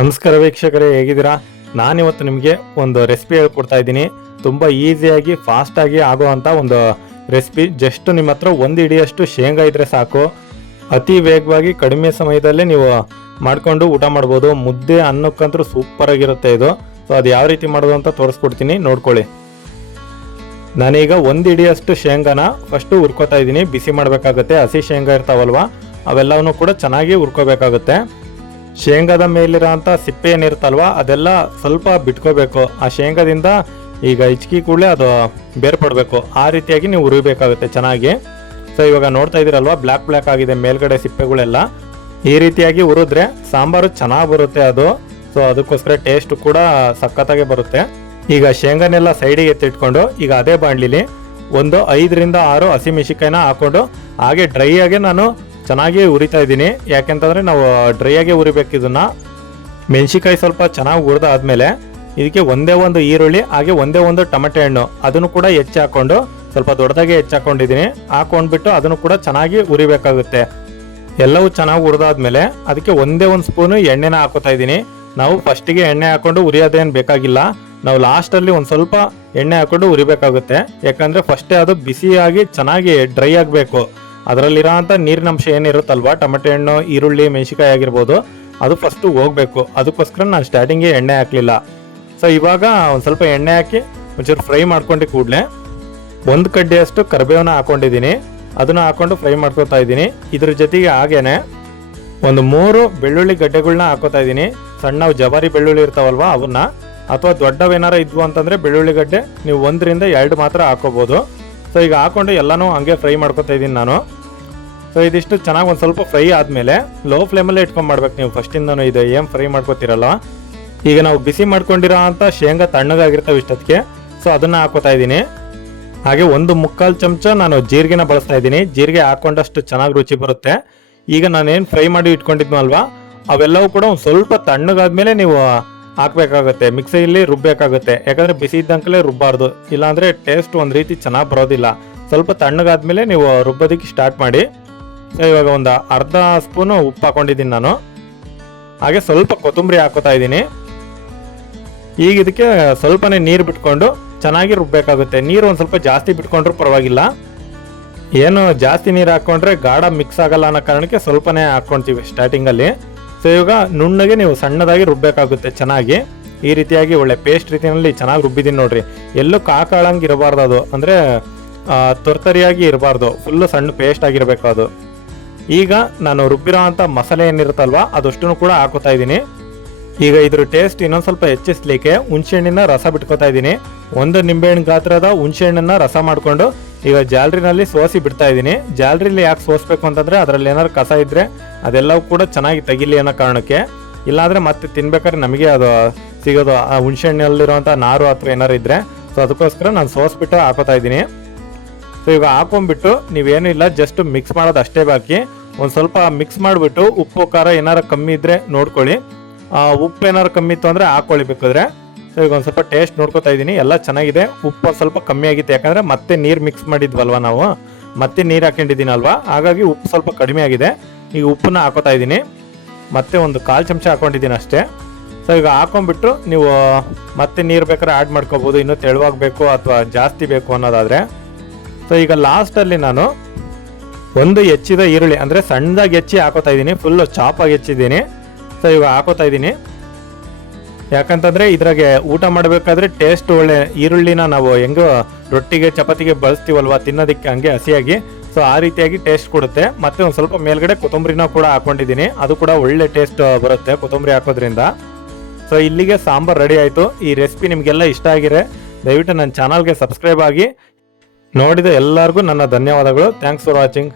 ನಮಸ್ಕಾರ ವೀಕ್ಷಕರೇ, ಹೇಗಿದ್ದೀರಾ? ನಾನಿವತ್ತು ನಿಮಗೆ ಒಂದು ರೆಸಿಪಿ ಹೇಳ್ಕೊಡ್ತಾ ಇದ್ದೀನಿ. ತುಂಬ ಈಸಿಯಾಗಿ ಫಾಸ್ಟಾಗಿ ಆಗುವಂಥ ಒಂದು ರೆಸಿಪಿ ಜಸ್ಟ್ ನಿಮ್ಮ ಹತ್ರ ಒಂದು ಇಡಿಯಷ್ಟು ಶೇಂಗಾ ಇದ್ದರೆ ಸಾಕು. ಅತಿ ವೇಗವಾಗಿ, ಕಡಿಮೆ ಸಮಯದಲ್ಲೇ ನೀವು ಮಾಡಿಕೊಂಡು ಊಟ ಮಾಡ್ಬೋದು. ಮುದ್ದೆ ಅನ್ನಕ್ಕಂತೂ ಸೂಪರ್ ಆಗಿರುತ್ತೆ ಇದು. ಸೊ ಅದು ಯಾವ ರೀತಿ ಮಾಡೋದು ಅಂತ ತೋರಿಸ್ಕೊಡ್ತೀನಿ. ನೋಡ್ಕೊಳ್ಳಿ. ನಾನೀಗ ಒಂದು ಇಡಿಯಷ್ಟು ಶೇಂಗಾನ ಫಸ್ಟು ಹುರ್ಕೋತಾ ಇದ್ದೀನಿ. ಬಿಸಿ ಮಾಡಬೇಕಾಗುತ್ತೆ. ಹಸಿ ಶೇಂಗಾ ಇರ್ತಾವಲ್ವ? ಅವೆಲ್ಲವನ್ನೂ ಕೂಡ ಚೆನ್ನಾಗಿ ಹುರ್ಕೋಬೇಕಾಗುತ್ತೆ. ಶೇಂಗಾದ ಮೇಲಿರೋಂಥ ಸಿಪ್ಪೆ ಏನಿರುತ್ತಲ್ವ, ಅದೆಲ್ಲ ಸ್ವಲ್ಪ ಬಿಟ್ಕೋಬೇಕು. ಆ ಶೇಂಗಾದಿಂದ ಈಗ ಹಿಚ್ಕಿ ಕೂಡಲೇ ಅದು ಬೇರ್ಪಡಬೇಕು. ಆ ರೀತಿಯಾಗಿ ನೀವು ಹುರಿಬೇಕಾಗುತ್ತೆ ಚೆನ್ನಾಗಿ. ಸೊ ಇವಾಗ ನೋಡ್ತಾ ಇದ್ದೀರಲ್ವ, ಬ್ಲ್ಯಾಕ್ ಬ್ಲ್ಯಾಕ್ ಆಗಿದೆ ಮೇಲ್ಗಡೆ ಸಿಪ್ಪೆಗಳೆಲ್ಲ. ಈ ರೀತಿಯಾಗಿ ಹುರಿದ್ರೆ ಸಾಂಬಾರು ಚೆನ್ನಾಗಿ ಬರುತ್ತೆ ಅದು. ಸೊ ಅದಕ್ಕೋಸ್ಕರ ಟೇಸ್ಟ್ ಕೂಡ ಸಖತ್ತಾಗೆ ಬರುತ್ತೆ. ಈಗ ಶೇಂಗಾನೆಲ್ಲ ಸೈಡಿಗೆ ಎತ್ತಿಟ್ಕೊಂಡು, ಈಗ ಅದೇ ಬಾಣಲಿಲಿ ಒಂದು ಐದರಿಂದ ಆರು ಹಸಿಮೆಣಸಿಕಾಯಿನ ಹಾಕೊಂಡು, ಹಾಗೆ ಡ್ರೈ ಆಗಿ ನಾನು ಚೆನ್ನಾಗಿ ಉರಿತಾ ಇದ್ದೀನಿ. ಯಾಕೆಂತಂದರೆ ನಾವು ಡ್ರೈ ಆಗಿ ಉರಿಬೇಕು ಇದನ್ನು. ಮೆಣಸಿಕಾಯಿ ಸ್ವಲ್ಪ ಚೆನ್ನಾಗಿ ಹುರಿದಾದ್ಮೇಲೆ ಇದಕ್ಕೆ ಒಂದೇ ಒಂದು ಈರುಳ್ಳಿ, ಹಾಗೆ ಒಂದೇ ಒಂದು ಟೊಮೆಟೊ ಹಣ್ಣು. ಅದನ್ನು ಕೂಡ ಹೆಚ್ಚಿ ಹಾಕ್ಕೊಂಡು ಸ್ವಲ್ಪ ದೊಡ್ಡದಾಗೆ ಹೆಚ್ಚಾಕೊಂಡಿದ್ದೀನಿ ಹಾಕೊಂಡ್ಬಿಟ್ಟು ಅದನ್ನು ಕೂಡ ಚೆನ್ನಾಗಿ ಉರಿಬೇಕಾಗುತ್ತೆ. ಎಲ್ಲವೂ ಚೆನ್ನಾಗಿ ಉರಿದಾದ್ಮೇಲೆ ಅದಕ್ಕೆ ಒಂದೇ ಒಂದು ಸ್ಪೂನು ಎಣ್ಣೆನ ಹಾಕೋತಾ ಇದ್ದೀನಿ. ನಾವು ಫಸ್ಟಿಗೆ ಎಣ್ಣೆ ಹಾಕೊಂಡು ಉರಿಯೋದೇನು ಬೇಕಾಗಿಲ್ಲ. ನಾವು ಲಾಸ್ಟಲ್ಲಿ ಒಂದು ಸ್ವಲ್ಪ ಎಣ್ಣೆ ಹಾಕ್ಕೊಂಡು ಉರಿಬೇಕಾಗುತ್ತೆ. ಯಾಕಂದರೆ ಫಸ್ಟೇ ಅದು ಬಿಸಿಯಾಗಿ ಚೆನ್ನಾಗಿ ಡ್ರೈ ಆಗಬೇಕು. ಅದರಲ್ಲಿರೋಂಥ ನೀರಿನಂಶ ಏನಿರುತ್ತಲ್ವಾ? ಟೊಮೆಟೊ ಹಣ್ಣು, ಈರುಳ್ಳಿ ಮೆಣಸಿಕಾಯಿ ಆಗಿರ್ಬೋದು. ಅದು ಫಸ್ಟು ಹೋಗಬೇಕು. ಅದಕ್ಕೋಸ್ಕರ ನಾನು ಸ್ಟಾರ್ಟಿಂಗೇ ಎಣ್ಣೆ ಹಾಕಲಿಲ್ಲ. ಸೊ ಇವಾಗ ಒಂದು ಸ್ವಲ್ಪ ಎಣ್ಣೆ ಹಾಕಿ ಒಂಚೂರು ಫ್ರೈ ಮಾಡ್ಕೊಂಡು ಕೂಡಲೇ. ಒಂದು ಕಡ್ಡಿಯಷ್ಟು ಕರಿಬೇವನ್ನ ಹಾಕೊಂಡಿದ್ದೀನಿ. ಅದನ್ನು ಹಾಕೊಂಡು ಫ್ರೈ ಮಾಡ್ಕೊತಾ ಇದ್ದೀನಿ. ಇದ್ರ ಜೊತೆಗೆ ಹಾಗೇನೆ ಒಂದು ಮೂರು ಬೆಳ್ಳುಳ್ಳಿ ಗಡ್ಡೆಗಳನ್ನ ಹಾಕೋತಾ ಇದ್ದೀನಿ. ಸಣ್ಣ ಜವಾರಿ ಬೆಳ್ಳುಳ್ಳಿ ಇರ್ತಾವಲ್ವಾ ಅವನ್ನ? ಅಥವಾ ದೊಡ್ಡವೇನಾರ ಇದ್ವು ಅಂತಂದ್ರೆ ಬೆಳ್ಳುಳ್ಳಿ ಗಡ್ಡೆ ನೀವು ಒಂದರಿಂದ ಎರಡು ಮಾತ್ರ ಹಾಕೋಬಹುದು ಸೊ ಈಗ ಹಾಕೊಂಡು ಎಲ್ಲನೂ ಹಂಗೆ ಫ್ರೈ ಮಾಡ್ಕೊತಾ ಇದ್ದೀನಿ ನಾನು. ಸೊ ಇದಿಷ್ಟು ಚೆನ್ನಾಗಿ ಒಂದು ಸ್ವಲ್ಪ ಫ್ರೈ ಆದಮೇಲೆ ಲೋ ಫ್ಲೇಮಲ್ಲೇ ಇಟ್ಕೊಂಡು ಮಾಡ್ಬೇಕು ನೀವು. ಫಸ್ಟಿಂದನೂ ಇದು ಏನು ಫ್ರೈ ಮಾಡ್ಕೊತಿರಲ್ಲ. ಈಗ ನಾವು ಬಿಸಿ ಮಾಡ್ಕೊಂಡಿರೋ ಅಂಥ ಶೇಂಗಾ ತಣ್ಣಗಾಗಿರ್ತವೆ ಇಷ್ಟೊತ್ತಿಗೆ. ಸೊ ಅದನ್ನು ಹಾಕೋತಾ ಇದ್ದೀನಿ. ಹಾಗೆ ಒಂದು ಮುಕ್ಕಾಲು ಚಮಚ ನಾನು ಜೀರಿಗೆನ ಬಳಸ್ತಾ ಇದ್ದೀನಿ. ಜೀರಿಗೆ ಹಾಕೊಂಡಷ್ಟು ಚೆನ್ನಾಗಿ ರುಚಿ ಬರುತ್ತೆ. ಈಗ ನಾನೇನು ಫ್ರೈ ಮಾಡಿ ಇಟ್ಕೊಂಡಿದ್ನಲ್ವಾ ಅವೆಲ್ಲವೂ ಕೂಡ ಒಂದು ಸ್ವಲ್ಪ ತಣ್ಣಗಾದ್ಮೇಲೆ ನೀವು ಹಾಕ್ಬೇಕಾಗುತ್ತೆ, ಮಿಕ್ಸಿಯಲ್ಲಿ ರುಬ್ಬಬೇಕಾಗುತ್ತೆ ಯಾಕಂದ್ರೆ ಬಿಸಿ ಇದ್ದಂಕಲೇ ರುಬ್ಬಾರ್ದು. ಇಲ್ಲಾಂದ್ರೆ ಟೇಸ್ಟ್ ಒಂದು ರೀತಿ ಚೆನ್ನಾಗಿ ಬರೋದಿಲ್ಲ. ಸ್ವಲ್ಪ ತಣ್ಣಗಾದ್ಮೇಲೆ ನೀವು ರುಬ್ಬೋದಕ್ಕೆ ಸ್ಟಾರ್ಟ್ ಮಾಡಿ. ಸೊ ಇವಾಗ ಒಂದು ಅರ್ಧ ಸ್ಪೂನು ಉಪ್ಪು ಹಾಕೊಂಡಿದ್ದೀನಿ ನಾನು. ಹಾಗೆ ಸ್ವಲ್ಪ ಕೊತ್ತಂಬರಿ ಹಾಕೋತಾ ಇದ್ದೀನಿ. ಈಗ ಇದಕ್ಕೆ ಸ್ವಲ್ಪನೇ ನೀರು ಬಿಟ್ಕೊಂಡು ಚೆನ್ನಾಗಿ ರುಬ್ಬಬೇಕಾಗುತ್ತೆ ನೀರು ಒಂದು ಸ್ವಲ್ಪ ಜಾಸ್ತಿ ಬಿಟ್ಕೊಂಡ್ರು ಪರವಾಗಿಲ್ಲ. ಏನು ಜಾಸ್ತಿ ನೀರು ಹಾಕ್ಕೊಂಡ್ರೆ ಗಾಢ ಮಿಕ್ಸ್ ಆಗಲ್ಲ ಅನ್ನೋ ಕಾರಣಕ್ಕೆ ಸ್ವಲ್ಪನೇ ಹಾಕ್ಕೊಳ್ತೀವಿ ಸ್ಟಾರ್ಟಿಂಗಲ್ಲಿ ಸೊ ಇವಾಗ ನುಣ್ಣಗೆ ನೀವು ಸಣ್ಣದಾಗಿ ರುಬ್ಬೇಕಾಗುತ್ತೆ ಚೆನ್ನಾಗಿ. ಈ ರೀತಿಯಾಗಿ ಒಳ್ಳೆ ಪೇಸ್ಟ್ ರೀತಿಯಲ್ಲಿ ಚೆನ್ನಾಗಿ ರುಬ್ಬಿದ್ದೀನಿ ನೋಡ್ರಿ. ಎಲ್ಲೂ ಕಾಕಾಳಂಗೆ ಇರಬಾರ್ದು ಅದು. ಅಂದರೆ ತೊರ್ತರಿಯಾಗಿ ಇರಬಾರ್ದು. ಫುಲ್ಲು ಸಣ್ಣ ಪೇಸ್ಟ್ ಆಗಿರಬೇಕು ಅದು. ಈಗ ನಾನು ರುಬ್ಬಿರೋ ಅಂಥ ಮಸಾಲೆ ಏನಿರುತ್ತಲ್ವ ಅದಷ್ಟು ಕೂಡ ಹಾಕೋತಾ ಇದ್ದೀನಿ. ಈಗ ಇದ್ರ ಟೇಸ್ಟ್ ಇನ್ನೊಂದು ಸ್ವಲ್ಪ ಹೆಚ್ಚಿಸ್ಲಿಕ್ಕೆ ಹುಣಸೆಹಣ್ಣಿನ ರಸ ಬಿಟ್ಕೋತಾ ಇದ್ದೀನಿ. ಒಂದು ನಿಂಬೆಹಣ್ಣು ಗಾತ್ರದ ಹುಣಸೆಹಣ್ಣನ್ನ ರಸ ಮಾಡಿಕೊಂಡು ಈಗ ಜಾಲ್ರಿನಲ್ಲಿ ಸೋಸಿ ಬಿಡ್ತಾ ಇದ್ದೀನಿ. ಜಾಲ್ರಿಲಿ ಯಾಕೆ ಸೋಸ್ಬೇಕು ಅಂತಂದರೆ ಅದರಲ್ಲಿ ಏನಾದ್ರು ಕಸ ಇದ್ದರೆ ಅದೆಲ್ಲವೂ ಕೂಡ ಚೆನ್ನಾಗಿ ತೆಗಿಲಿ ಅನ್ನೋ ಕಾರಣಕ್ಕೆ. ಇಲ್ಲಾಂದರೆ ಮತ್ತೆ ತಿನ್ಬೇಕಾದ್ರೆ ನಮಗೆ ಅದು ಸಿಗೋದು, ಆ ಹುಣಸೆಹಣ್ಣಲ್ಲಿರುವಂಥ ನಾರು ಅಥವಾ ಏನಾರು ಇದ್ದರೆ ಸೊ ಅದಕ್ಕೋಸ್ಕರ ನಾನು ಸೋಸ್ಬಿಟ್ಟು ಹಾಕೋತಾ ಇದ್ದೀನಿ. ಸೊ ಈಗ ಹಾಕೊಂಡ್ಬಿಟ್ಟು ನೀವೇನೂ ಇಲ್ಲ ಜಸ್ಟ್ ಮಿಕ್ಸ್ ಮಾಡೋದು ಅಷ್ಟೇ ಬಾಕಿ. ಒಂದು ಸ್ವಲ್ಪ ಮಿಕ್ಸ್ ಮಾಡಿಬಿಟ್ಟು ಉಪ್ಪು, ಖಾರ ಏನಾರು ಕಮ್ಮಿ ಇದ್ದರೆ ನೋಡ್ಕೊಳ್ಳಿ. ಉಪ್ಪು ಏನಾರು ಕಮ್ಮಿ ಇತ್ತು ಅಂದರೆ ಹಾಕೊಳ್ಳಿ ಬೇಕಾದ್ರೆ. ಸೊ ಈಗ ಒಂದು ಸ್ವಲ್ಪ ಟೇಸ್ಟ್ ನೋಡ್ಕೊತಾ ಇದ್ದೀನಿ ಎಲ್ಲ ಚೆನ್ನಾಗಿದೆ. ಉಪ್ಪು ಸ್ವಲ್ಪ ಕಮ್ಮಿ ಆಗಿತ್ತು. ಯಾಕಂದರೆ ಮತ್ತೆ ನೀರು ಮಿಕ್ಸ್ ಮಾಡಿದ್ವಲ್ವ ನಾವು? ಮತ್ತೆ ನೀರು ಹಾಕೊಂಡಿದ್ದೀನಲ್ವಾ ಹಾಗಾಗಿ ಉಪ್ಪು ಸ್ವಲ್ಪ ಕಡಿಮೆ ಆಗಿದೆ. ಈಗ ಉಪ್ಪನ್ನ ಹಾಕೋತಾ ಇದ್ದೀನಿ ಮತ್ತೆ ಒಂದು ಕಾಲು ಚಮಚ ಹಾಕೊಂಡಿದ್ದೀನಿ ಅಷ್ಟೇ. ಸೊ ಈಗ ಹಾಕೊಂಡ್ಬಿಟ್ಟು ನೀವು, ಮತ್ತೆ ನೀರು ಬೇಕಾದ್ರೆ ಆ್ಯಡ್ ಮಾಡ್ಕೋಬೋದು. ಇನ್ನೂ ತೆಳುವಾಗಬೇಕು ಅಥವಾ ಜಾಸ್ತಿ ಬೇಕು ಅನ್ನೋದಾದರೆ. ಸೊ ಈಗ ಲಾಸ್ಟಲ್ಲಿ ನಾನು ಒಂದು ಹೆಚ್ಚಿದ ಈರುಳ್ಳಿ, ಅಂದರೆ ಸಣ್ಣದಾಗಿ ಹೆಚ್ಚಿ ಹಾಕೋತಾ ಇದ್ದೀನಿ ಫುಲ್ಲು ಚಾಪಾಗಿ ಹೆಚ್ಚಿದ್ದೀನಿ. ಸೊ ಇವಾಗ ಹಾಕೋತಾ ಇದ್ದೀನಿ ಯಾಕಂತಂದ್ರೆ ಇದ್ರಾಗೆ ಊಟ ಮಾಡಬೇಕಾದ್ರೆ ಟೇಸ್ಟ್ ಒಳ್ಳೆ ಈರುಳ್ಳಿನ ನಾವು ಹೆಂಗೋ ರೊಟ್ಟಿಗೆ, ಚಪಾತಿಗೆ ಬಳಸ್ತೀವಲ್ವಾ ತಿನ್ನೋದಕ್ಕೆ ಹಂಗೆ ಹಸಿಯಾಗಿ. ಸೊ ಆ ರೀತಿಯಾಗಿ ಟೇಸ್ಟ್ ಕೊಡುತ್ತೆ. ಮತ್ತೆ ಒಂದು ಸ್ವಲ್ಪ ಮೇಲ್ಗಡೆ ಕೊತ್ತಂಬರಿನ ಕೂಡ ಹಾಕೊಂಡಿದ್ದೀನಿ. ಅದು ಕೂಡ ಒಳ್ಳೆ ಟೇಸ್ಟ್ ಬರುತ್ತೆ ಕೊತ್ತಂಬರಿ ಹಾಕೋದ್ರಿಂದ. ಸೊ ಇಲ್ಲಿಗೆ ಸಾಂಬಾರ್ ರೆಡಿ ಆಯಿತು. ಈ ರೆಸಿಪಿ ನಿಮಗೆಲ್ಲ ಇಷ್ಟ ಆಗಿದೆ ದಯವಿಟ್ಟು ನನ್ನ ಚಾನಲ್ಗೆ ಸಬ್ಸ್ಕ್ರೈಬ್ ಆಗಿ. ನೋಡಿದ ಎಲ್ಲರಿಗೂ ನನ್ನ ಧನ್ಯವಾದಗಳು. Thanks for watching